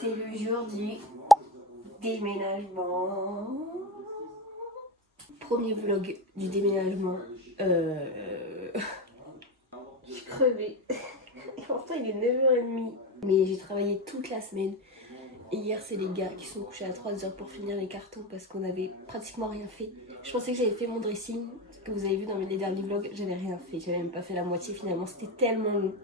c'est le jour du déménagement. Premier vlog du déménagement. Je suis crevée. Et pourtant il est 9h30. Mais j'ai travaillé toute la semaine. Et hier c'est les gars qui sont couchés à 3h pour finir les cartons parce qu'on avait pratiquement rien fait. Je pensais que j'avais fait mon dressing, ce que vous avez vu dans les derniers vlogs, j'avais rien fait, j'avais même pas fait la moitié finalement, c'était tellement long.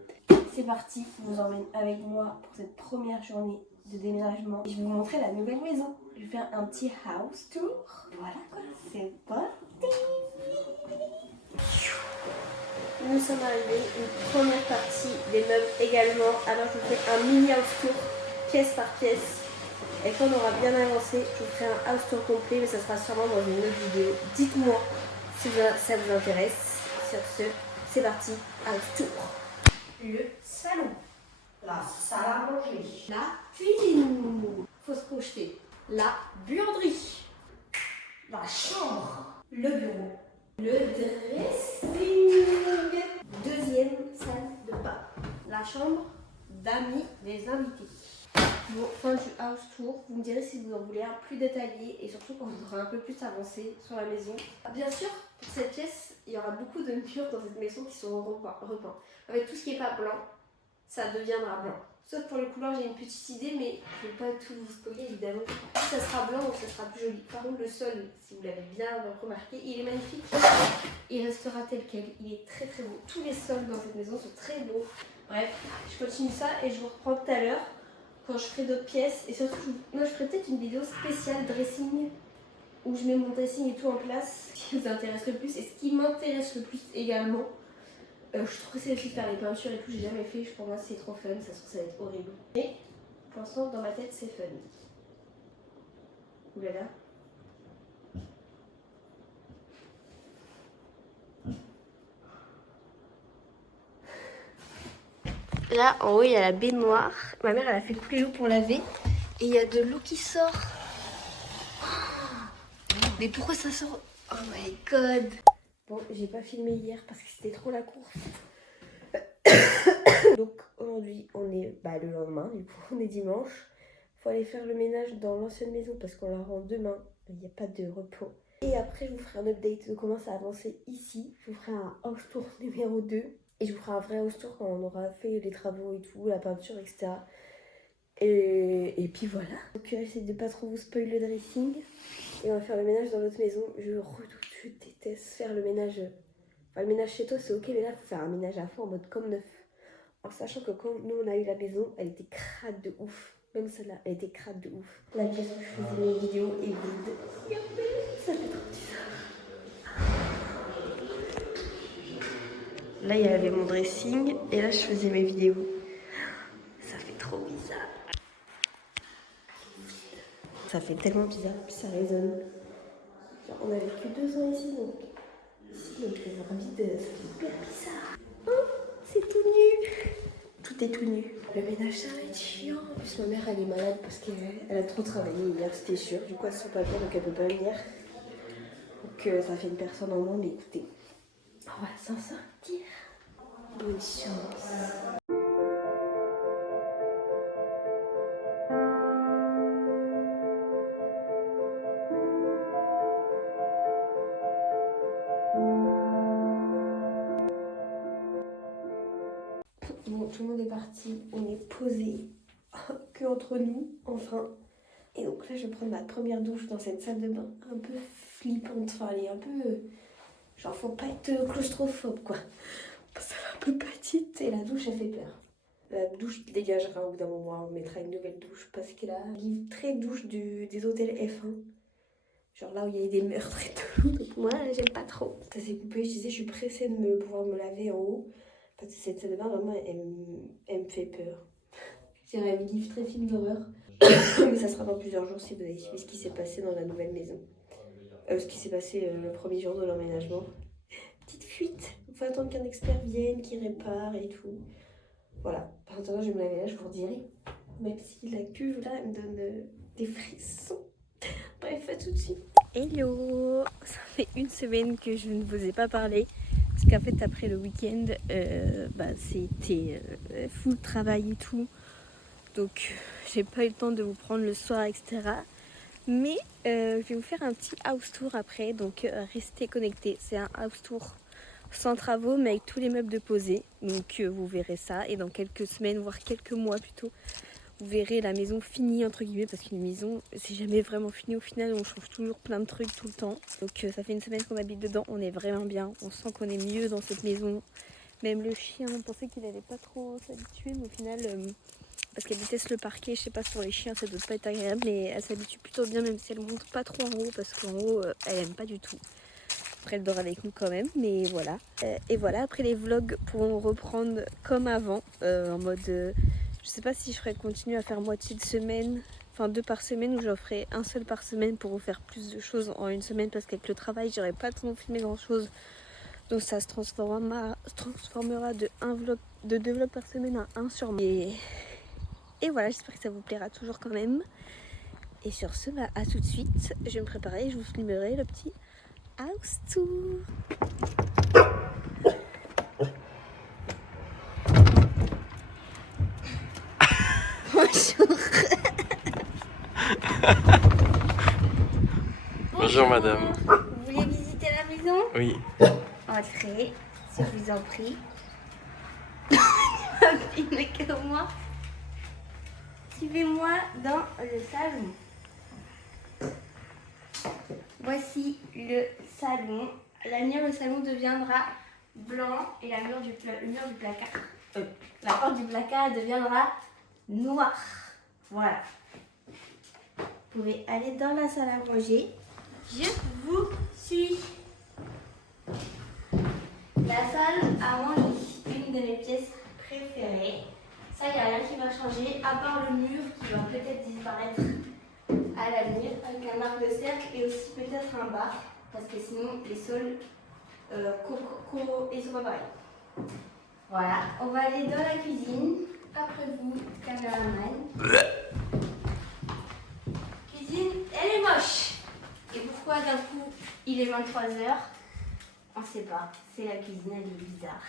C'est parti, je vous emmène avec moi pour cette première journée de déménagement. Je vais vous montrer la nouvelle maison. Je vais faire un petit house tour. Voilà quoi, c'est parti. Nous sommes arrivés, une première partie des meubles également. Alors je vous fais un mini house tour, pièce par pièce. Et quand on aura bien avancé, je vous ferai un house tour complet, mais ça sera sûrement dans une autre vidéo. Dites-moi si ça vous intéresse. Sur ce, c'est parti, house tour. Le salon, la salle à manger, la cuisine, faut se projeter, la buanderie, la chambre, le bureau, le dressing, deuxième salle de bain, la chambre d'amis des invités. Bon, fin du house tour, vous me direz si vous en voulez un plus détaillé et surtout quand on aura un peu plus avancé sur la maison. Bien sûr, pour cette pièce, il y aura beaucoup de murs dans cette maison qui seront repeints. Avec tout ce qui n'est pas blanc, ça deviendra blanc. Sauf pour les couleurs, j'ai une petite idée, mais je ne vais pas tout vous spoiler évidemment. Ça sera blanc, donc ça sera plus joli. Par contre, le sol, si vous l'avez bien remarqué, il est magnifique. Il restera tel quel. Il est très très beau. Tous les sols dans cette maison sont très beaux. Bref, je continue ça et je vous reprends tout à l'heure quand je ferai d'autres pièces. Et surtout, moi je ferai peut-être une vidéo spéciale dressing où je mets mon dressing et tout en place, ce qui vous intéresse le plus. Et ce qui m'intéresse le plus également, je trouve c'est aussi de faire les peintures et tout, j'ai jamais fait, pour moi c'est trop fun, ça se trouve ça va être horrible. Mais pour l'instant dans ma tête c'est fun. Oulala. Là en haut il y a la baignoire, ma mère elle a fait couler l'eau pour laver et il y a de l'eau qui sort. Mais pourquoi ça sort? Oh my god. Bon, j'ai pas filmé hier parce que c'était trop la course. Donc aujourd'hui on est le lendemain, du coup on est dimanche. Faut aller faire le ménage dans l'ancienne maison parce qu'on la rend demain. Il n'y a pas de repos. Et après je vous ferai un update de comment ça a avancé ici. Je vous ferai un house tour numéro 2. Et je vous ferai un vrai house tour quand on aura fait les travaux et tout, la peinture, etc. Et puis voilà. Donc j'essaie de pas trop vous spoil le dressing. Et on va faire le ménage dans l'autre maison. Je redoute, je déteste faire le ménage. Enfin le ménage chez toi c'est ok, mais là il faut faire un ménage à fond en mode comme neuf. En sachant que quand nous on a eu la maison, elle était crade de ouf. Même celle-là, elle était crade de ouf. La pièce où je faisais mes vidéos est vide. Ça fait trop bizarre. Là, il y avait mon dressing et là, je faisais mes vidéos. Ça fait trop bizarre. Ça fait tellement bizarre, puis ça résonne. Genre, on a vécu 2 ans ici, donc ici, donc les voir vide, ça fait hyper bizarre. Oh, c'est tout nu. Tout est tout nu. Le ménage ça va être chiant. En plus ma mère elle est malade parce qu'elle a trop travaillé hier, c'était sûr. Du coup elle se sent pas bien donc elle peut pas venir. Donc ça fait une personne en moins, mais écoutez, on va s'en sortir. Bonne chance. Bon, tout le monde est parti, on est posé que entre nous, enfin. Et donc là, je vais prendre ma première douche dans cette salle de bain, un peu flippante. Enfin, elle est un peu. Genre, faut pas être claustrophobe, quoi. Parce qu'elle est un peu petite et la douche, elle fait peur. La douche dégagera au bout d'un moment, on mettra une nouvelle douche parce qu'elle a une très douche des hôtels F1. Genre là où il y a eu des meurtres et tout. Donc moi, j'aime pas trop. Ça s'est coupé, je disais, je suis pressée de pouvoir me laver en haut. Parce que cette salle de bain, vraiment, elle me fait peur. Je dirais un livre très film d'horreur. Mais ça sera dans plusieurs jours si vous avez suivi ce qui s'est passé dans la nouvelle maison. Ce qui s'est passé le premier jour de l'emménagement. Petite fuite. Il faut attendre qu'un expert vienne, qui répare et tout. Voilà. Par attendant, je vais me laver là, je vous redirai. Même si la cuve là me donne des frissons. Bref, à tout de suite. Hello! Ça fait une semaine que je ne vous ai pas parlé. Parce qu'en fait, après le week-end, c'était full travail et tout. donc j'ai pas eu le temps de vous prendre le soir, etc. Mais je vais vous faire un petit house tour après, donc restez connectés. C'est un house tour sans travaux mais avec tous les meubles de posés, donc vous verrez ça. Et dans quelques semaines, voire quelques mois plutôt, vous verrez la maison finie entre guillemets, parce qu'une maison c'est jamais vraiment fini au final, on change toujours plein de trucs tout le temps. Donc ça fait une semaine qu'on habite dedans, on est vraiment bien, on sent qu'on est mieux dans cette maison. Même le chien, on pensait qu'il allait pas trop s'habituer, mais au final, parce qu'elle déteste le parquet, je sais pas, sur les chiens ça doit pas être agréable, mais elle s'habitue plutôt bien, même si elle monte pas trop en haut, parce qu'en haut elle aime pas du tout. Après elle dort avec nous quand même, mais voilà. Et voilà, après les vlogs pourront reprendre comme avant, en mode, je sais pas si je ferai continuer à faire moitié de semaine, enfin 2 par semaine, ou j'en ferai un seul par semaine pour vous faire plus de choses en une semaine, parce qu'avec le travail j'aurais pas le temps de filmer grand chose. Donc ça se transformera de 2 vlogs par semaine à 1 sur moi. Et voilà, j'espère que ça vous plaira toujours quand même. Et sur ce, bah, à tout de suite. Je vais me préparer et je vous filmerai le petit house tour. Bonjour. Bonjour madame. Vous voulez visiter la maison? Oui. Entrez, si je vous en prie. Filmez que moi. Suivez-moi dans le salon. Voici le salon. À l'avenir, le salon deviendra blanc et le mur du placard, la porte du placard deviendra noire. Voilà. Vous pouvez aller dans la salle à manger. Je vous suis. La salle à manger, une de mes pièces préférées. Ça, il n'y a rien qui va changer, à part le mur qui va peut-être disparaître à l'avenir, avec un arc de cercle et aussi peut-être un bar, parce que sinon les sols ils sont pas pareils. Voilà, on va aller dans la cuisine. Après vous, caméraman. Cuisine, elle est moche. Et pourquoi d'un coup il est 23h? On ne sait pas, c'est la cuisine, elle est bizarre.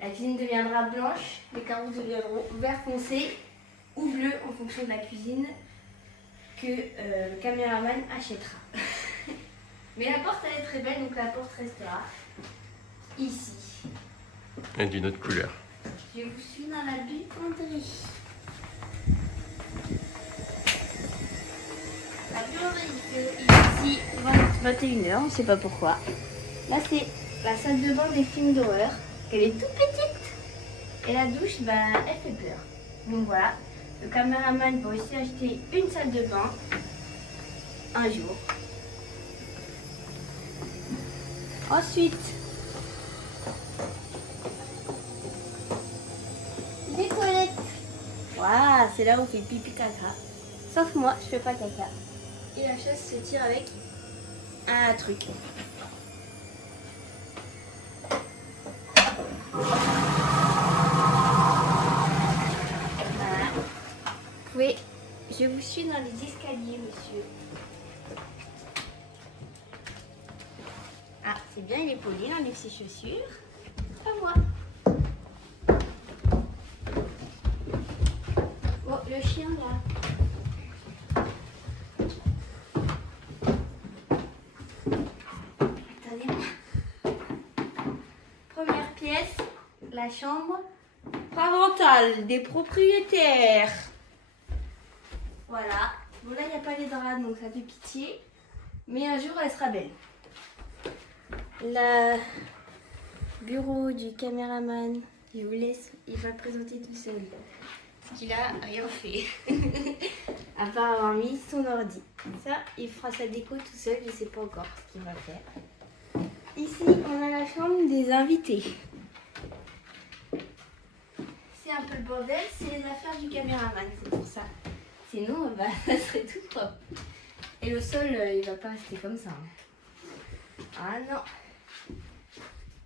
La cuisine deviendra blanche, les carreaux deviendront vert foncé ou bleu en fonction de la cuisine que le caméraman achètera. Mais la porte elle est très belle, donc la porte restera ici. Et d'une autre couleur. Je vous suis dans la buanderie. La buanderie est ici 21h, on ne sait pas pourquoi. Là c'est la salle de bain des films d'horreur. Elle est toute petite. Et la douche, bah, elle fait peur. Donc voilà, le caméraman va aussi acheter une salle de bain un jour. Ensuite, les toilettes. Voilà, c'est là où on fait pipi caca. Sauf moi, je fais pas caca. Et la chaise se tire avec un truc. Voilà. Oui, je vous suis dans les escaliers, monsieur. Ah, c'est bien, il est poli, il enlève ses chaussures. À moi. Oh, le chien là. Attendez-moi. Première pièce, la chambre parentale des propriétaires. Voilà. Bon là, il n'y a pas les draps, donc ça fait pitié. Mais un jour, elle sera belle. Le bureau du caméraman, je vous laisse, il va le présenter tout seul. Parce qu'il a rien fait. À part avoir mis son ordi. Ça, il fera sa déco tout seul, je ne sais pas encore ce qu'il va faire. Ici, on a la chambre des invités. C'est un peu le bordel, c'est les affaires du caméraman, c'est pour ça. Sinon, bah, ça serait tout propre. Et le sol, il va pas rester comme ça. Ah non.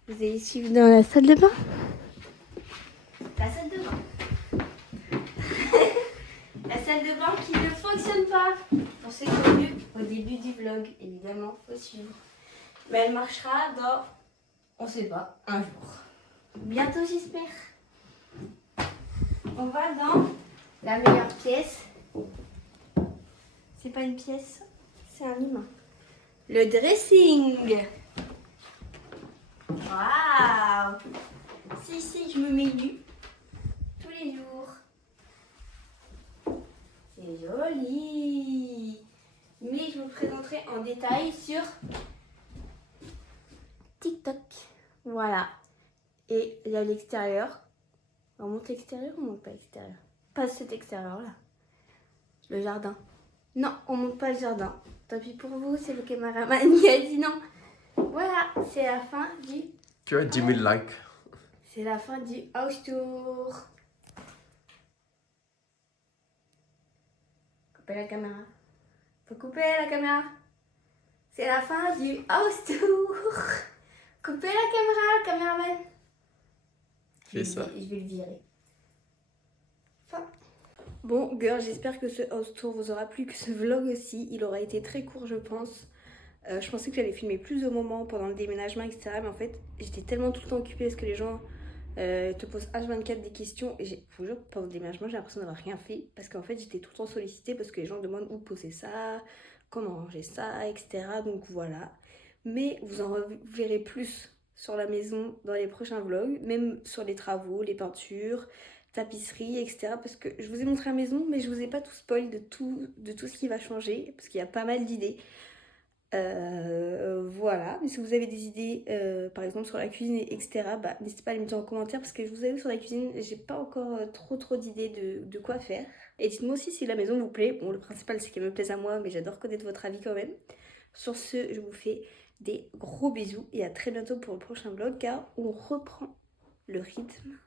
Vous allez suivre dans la salle de bain. La salle de bain. La salle de bain qui ne fonctionne pas. Pour ceux qui ont vu au début du vlog, évidemment, faut suivre. Mais elle marchera dans, on sait pas, un jour. Bientôt, j'espère. On va dans La meilleure pièce, c'est pas une pièce, c'est un humain. Le dressing. Waouh! Si, je me mets nu tous les jours. C'est joli. Mais je vous présenterai en détail sur TikTok. Voilà. Et il y a l'extérieur. On monte l'extérieur ou on monte pas l'extérieur? Pas cet extérieur-là. Le jardin. Non, on monte pas le jardin. Tant pis pour vous, c'est le caméraman qui a dit non. Voilà, c'est la fin du... Tu as 10 000 likes. C'est la fin du house tour. Coupez la caméra. Faut couper la caméra. C'est la fin du house tour. Coupez la caméra, caméraman. Fais ça. Je vais le virer. Fin. Bon, girl, j'espère que ce house tour vous aura plu, que ce vlog aussi. Il aura été très court, je pense. Je pensais que j'allais filmer plus de moments pendant le déménagement, etc. Mais en fait, j'étais tellement tout le temps occupée parce que les gens te posent H24 des questions. Et je vous jure, pendant le déménagement, j'ai l'impression d'avoir rien fait. Parce qu'en fait, j'étais tout le temps sollicitée parce que les gens demandent où poser ça, comment ranger ça, etc. Donc voilà. Mais vous en verrez plus sur la maison dans les prochains vlogs. Même sur les travaux, les peintures, tapisserie, etc. Parce que je vous ai montré la maison, mais je vous ai pas tout spoil de tout ce qui va changer. Parce qu'il y a pas mal d'idées. Voilà, mais si vous avez des idées par exemple sur la cuisine etc, bah, n'hésitez pas à les mettre en commentaire parce que je vous avoue sur la cuisine j'ai pas encore trop d'idées de quoi faire. Et dites-moi aussi si la maison vous plaît. Bon, le principal c'est qu'elle me plaise à moi, mais j'adore connaître votre avis quand même. Sur ce, je vous fais des gros bisous et à très bientôt pour le prochain vlog car on reprend le rythme